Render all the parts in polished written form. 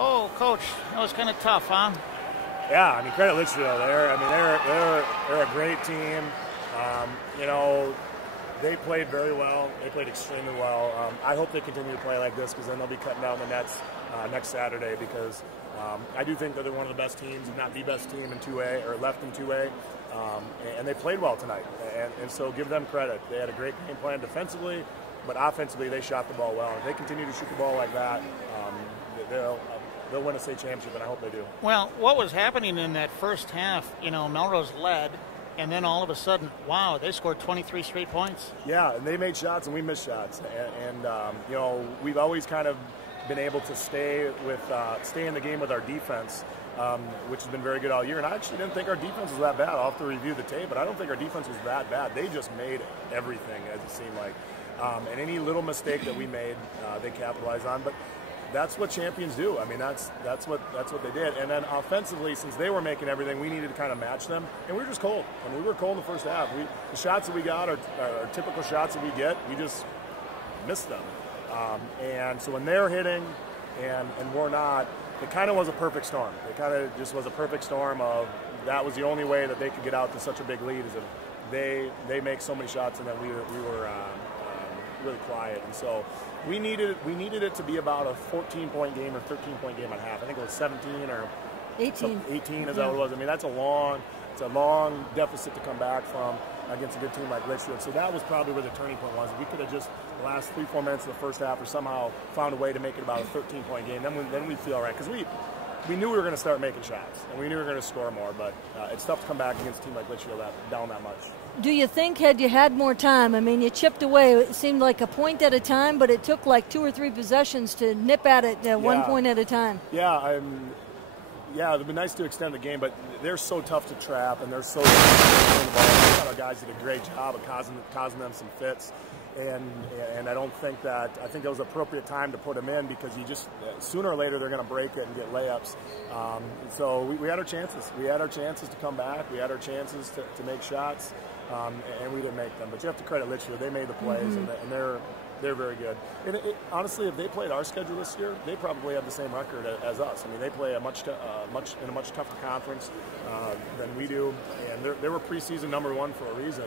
Oh, Coach, that was kind of tough, huh? Yeah, I mean, credit Litchfield. They're a great team. You know, they played very well. They played extremely well. I hope they continue to play like this because then they'll be cutting down the nets next Saturday because I do think that they're one of the best teams, if not the best team in 2A or left in 2A. And they played well tonight. And so give them credit. They had a great game plan defensively, but offensively they shot the ball well. And if they continue to shoot the ball like that, they'll win a state championship, and I hope they do. Well, what was happening in that first half, you know, Melrose led, and then all of a sudden, wow, they scored 23 straight points. Yeah, and they made shots, and we missed shots. And you know, we've always kind of been able to stay in the game with our defense, which has been very good all year. And I actually didn't think our defense was that bad. I'll have to review the tape, but I don't think our defense was that bad. They just made everything, as it seemed like. And any little mistake that we made, they capitalized on. But that's what champions do. I mean, that's what they did. And then offensively, since they were making everything, we needed to kind of match them. And we were just cold. I mean, we were cold in the first half. The shots that we got are typical shots that we get. We just missed them. And so when they're hitting and we're not, it kind of was a perfect storm. It kind of just was a perfect storm of that was the only way that they could get out to such a big lead is if they make so many shots and then we were really quiet. And so we needed it to be about a 14-point game or 13-point game at half. I think it was 17 or 18. 18 is that what it was. I mean, it's a long deficit to come back from against a good team like Litchfield. So that was probably where the turning point was. If we could have just the last 3-4 minutes of the first half or somehow found a way to make it about a 13-point game, then we'd feel all right. Because we knew we were going to start making shots, and we knew we were going to score more. But it's tough to come back against a team like Litchfield down that much. Do you think had you had more time, I mean, you chipped away, it seemed like a point at a time, but it took like 2 or 3 possessions to nip at it 1 point at a time. Yeah, yeah, it'd be nice to extend the game, but they're so tough to trap, and they're so tough to the ball. I thought our guys did a great job of causing them some fits, and I don't think that – I think it was appropriate time to put them in because you just – sooner or later they're going to break it and get layups. So we had our chances. We had our chances to come back. We had our chances to make shots, and we didn't make them. But you have to credit Litchfield. They made the plays, and they're very good. And honestly, if they played our schedule this year, they probably have the same record as us. I mean, they play in a much tougher conference than we do, and they were preseason #1 for a reason.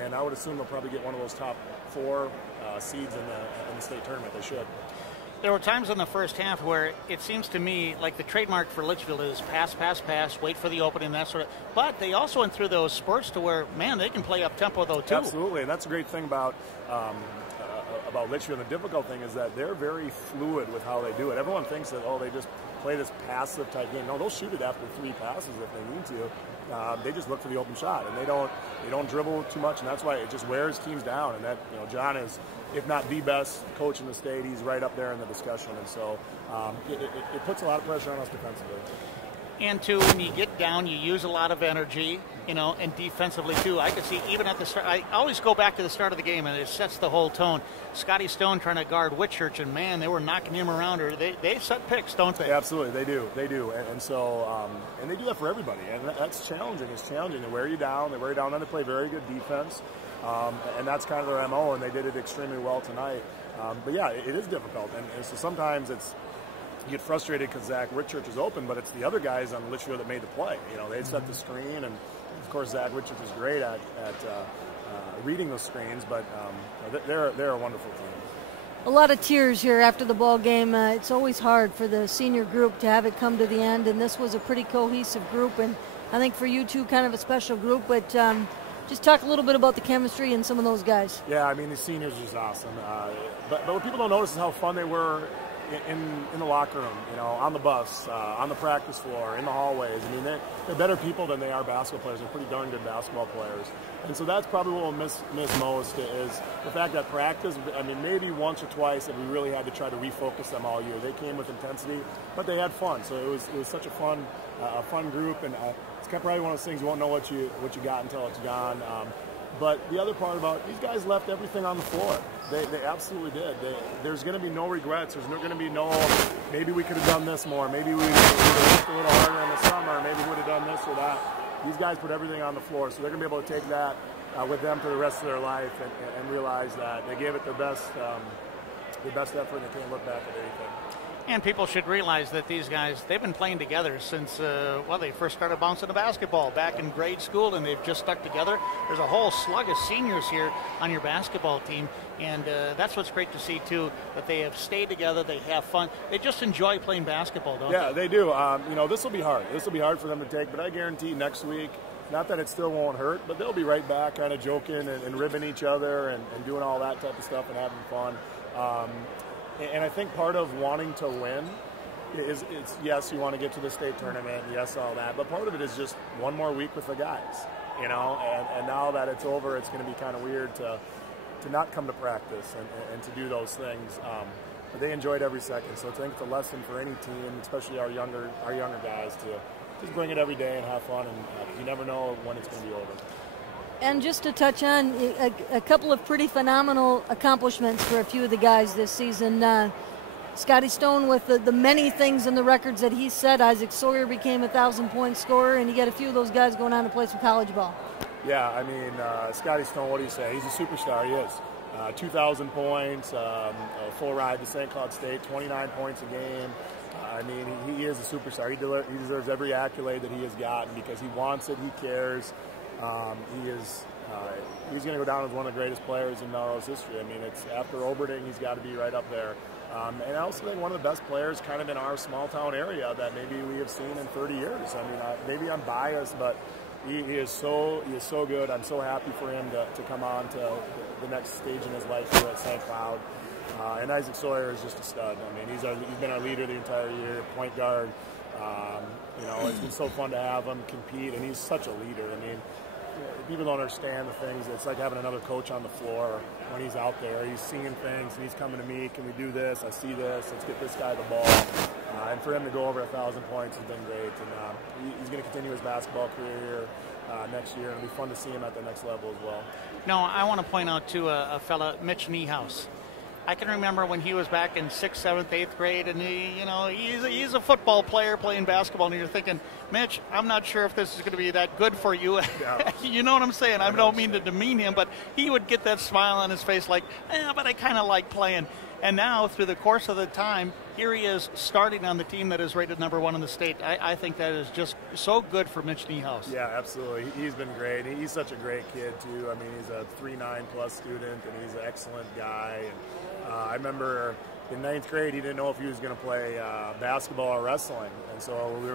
And I would assume they'll probably get one of those top 4 seeds in the state tournament. They should. There were times in the first half where it seems to me like the trademark for Litchfield is pass, pass, pass, wait for the opening, that sort of. But they also went through those spurts to where, man, they can play up tempo though too. Absolutely, and that's a great thing about Litchfield. The difficult thing is that they're very fluid with how they do it. Everyone thinks that they just play this passive type game. No, they'll shoot it after 3 passes if they need to. They just look for the open shot, and they don't dribble too much, and that's why it just wears teams down. And that, you know, John is, if not the best coach in the state, he's right up there in the discussion. And so it puts a lot of pressure on us defensively. And too, when you get down, you use a lot of energy, you know, and defensively too. I could see even at the start, I always go back to the start of the game, and it sets the whole tone. Scotty Stone trying to guard Whitchurch, and man, they were knocking him around. Or they set picks, don't they? Yeah, absolutely, they do, and so and they do that for everybody, and that's challenging. It's challenging. They wear you down. Then they play very good defense, and that's kind of their MO, and they did it extremely well tonight. But yeah, it is difficult, and so sometimes you get frustrated because Zach Whitchurch is open, but it's the other guys on Litchfield that made the play. You know, they set the screen, and of course Zach Whitchurch is great at reading those screens. But they're a wonderful team. A lot of tears here after the ball game. It's always hard for the senior group to have it come to the end, and this was a pretty cohesive group, and I think for you two, kind of a special group. But just talk a little bit about the chemistry and some of those guys. Yeah, I mean, the seniors are just awesome. But what people don't notice is how fun they were in the locker room, you know, on the bus, on the practice floor, in the hallways. I mean, they're better people than they are basketball players. They're pretty darn good basketball players. And so that's probably what we'll miss most is the fact that practice, I mean, maybe once or twice that we really had to try to refocus them all year. They came with intensity, but they had fun. So it was such a fun group, and it's probably one of those things you won't know what you got until it's gone. But the other part about these guys left everything on the floor. They absolutely did. There's going to be no regrets. There's going to be no, maybe we could have done this more. Maybe we would have worked a little harder in the summer. Maybe we would have done this or that. These guys put everything on the floor, so they're going to be able to take that with them for the rest of their life and realize that they gave it their best effort and they can't look back at anything. And people should realize that these guys, they've been playing together since, they first started bouncing the basketball back in grade school, and they've just stuck together. There's a whole slug of seniors here on your basketball team, and that's what's great to see, too, that they have stayed together, they have fun. They just enjoy playing basketball, don't they? Yeah, they do. This will be hard. This will be hard for them to take, but I guarantee next week, not that it still won't hurt, but they'll be right back kind of joking and ribbing each other and doing all that type of stuff and having fun. And I think part of wanting to win is yes, you want to get to the state tournament, yes, all that, but part of it is just one more week with the guys, and now that it's over, it's going to be kind of weird to not come to practice and to do those things. But they enjoyed every second, so I think it's a lesson for any team, especially our younger guys, to just bring it every day and have fun, and you never know when it's going to be over. And just to touch on a couple of pretty phenomenal accomplishments for a few of the guys this season. Scotty Stone with the many things in the records that he set. Isaac Sawyer became a 1,000-point scorer, and you got a few of those guys going on to play some college ball. Yeah, I mean, Scotty Stone, what do you say? He's a superstar, he is. 2,000 points, a full ride to St. Cloud State, 29 points a game. I mean, he is a superstar. He deserves every accolade that he has gotten because he wants it, he cares. He's going to go down as one of the greatest players in Melrose history. I mean, it's after Oberding, he's got to be right up there. And I also think one of the best players kind of in our small town area that maybe we have seen in 30 years. I mean, maybe I'm biased, but he is so good. I'm so happy for him to come on to the next stage in his life here at St. Cloud. And Isaac Sawyer is just a stud. I mean, he's been our leader the entire year, point guard. It's been so fun to have him compete, and he's such a leader. I mean, people don't understand the things. It's like having another coach on the floor when he's out there. He's seeing things, and he's coming to me. Can we do this? I see this. Let's get this guy the ball. And for him to go over 1,000 points has been great. And he's going to continue his basketball career next year, and it'll be fun to see him at the next level as well. No, I want to point out, too, a fella, Mitch Niehaus. I can remember when he was back in 6th, 7th, 8th grade, and he's a football player playing basketball, and you're thinking, Mitch, I'm not sure if this is going to be that good for you. Yeah. You know what I'm saying? I don't mean to demean him, but he would get that smile on his face like, but I kind of like playing. And now, through the course of the time, here he is starting on the team that is rated #1 in the state. I think that is just so good for Mitch Niehaus. Yeah, absolutely. He's been great. He's such a great kid, too. I mean, he's a 3.9 plus student, and he's an excellent guy. And I remember in 9th grade, he didn't know if he was going to play basketball or wrestling. And so we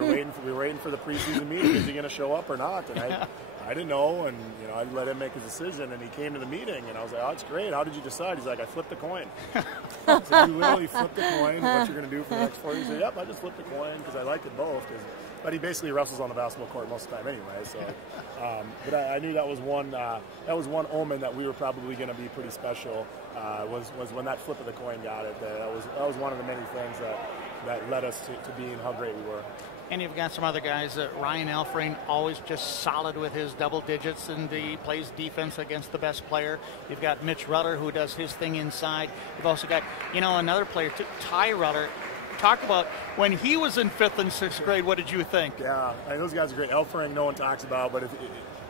were waiting for the preseason meeting. Is he going to show up or not? And I didn't know, and I let him make his decision. And he came to the meeting, and I was like, "Oh, it's great. How did you decide?" He's like, "I flipped a coin." So you literally flipped a coin. What you're going to do for the next 4 years? He said, "Yep, I just flipped a coin because I liked it both." But he basically wrestles on the basketball court most of the time anyway. So, but I knew that was one omen that we were probably going to be pretty special. Was when that flip of the coin got it. That was one of the many things that led us to being how great we were. And you've got some other guys. Ryan Elfring, always just solid with his double digits, and he plays defense against the best player. You've got Mitch Rutter, who does his thing inside. You've also got, another player, Ty Rutter. Talk about when he was in 5th and 6th grade, what did you think? Yeah, those guys are great. Elfring, no one talks about, but if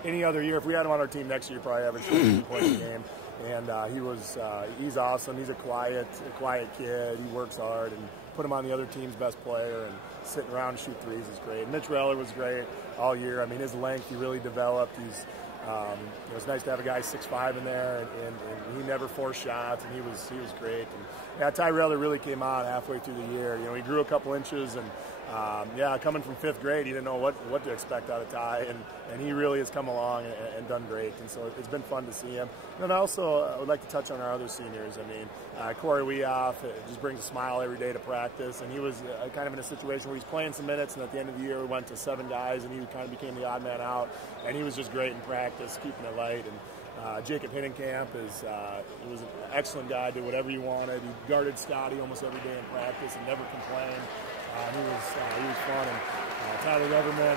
any other year, if we had him on our team next year, probably average 15 points a game. And he's awesome. He's a quiet kid. He works hard, and put him on the other team's best player, and sitting around and shoot threes is great. Mitch Reller was great all year. I mean, his length, he really developed. It's nice to have a guy 6'5" in there, and he never forced shots, and he was great. And yeah, Ty Reller really came on halfway through the year. He grew a couple inches, and coming from 5th grade, he didn't know what to expect out of Ty, and he really has come along and done great. And so it's been fun to see him. And I also would like to touch on our other seniors. I mean, Corey Weoff just brings a smile every day to practice, and he was kind of in a situation where he's playing some minutes, and at the end of the year we went to 7 guys, and he kind of became the odd man out, and he was just great in practice, keeping it light. And Jacob Hiddenkamp he was an excellent guy, did whatever he wanted. He guarded Scotty almost every day in practice and never complained. He was fun. And Tyler Everman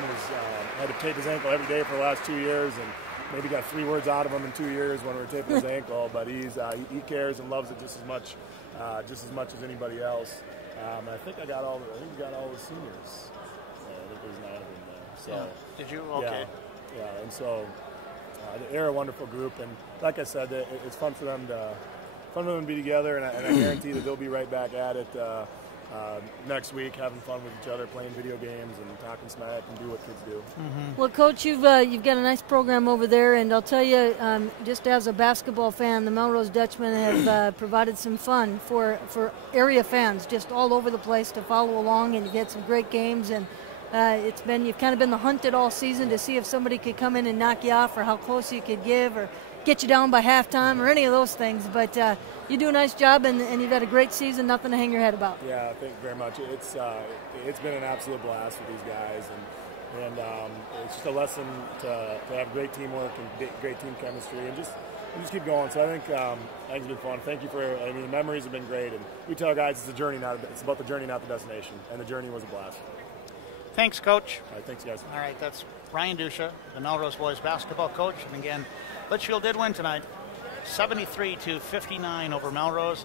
had to tape his ankle every day for the last 2 years, and maybe got 3 words out of him in 2 years when we were taping his ankle. But he cares and loves it just as much as anybody else. I think we got all the seniors. I think there's 9 of them there. So yeah. Did you? Okay. Yeah. And so they're a wonderful group, and like I said, it's fun for them to be together, and I guarantee that they'll be right back at it. next week having fun with each other, playing video games and talking smack and do what kids do. Well, Coach, you've got a nice program over there, and I'll tell you, just as a basketball fan, the Melrose Dutchmen have provided some fun for area fans just all over the place to follow along, and you've had some great games, and you've kind of been the hunted all season to see if somebody could come in and knock you off or how close you could give or get you down by halftime or any of those things. But you do a nice job, and you've had a great season, nothing to hang your head about. Yeah, thank you very much. It's been an absolute blast with these guys, and it's just a lesson to have great teamwork and great team chemistry, and just keep going. So I think it's been fun. Thank you the memories have been great, and we tell guys it's about the journey, not the destination, and the journey was a blast. Thanks, Coach. All right, thanks, guys. All right, that's Ryan Dusha, the Melrose boys basketball coach. And again, Litchfield did win tonight, 73-59 over Melrose.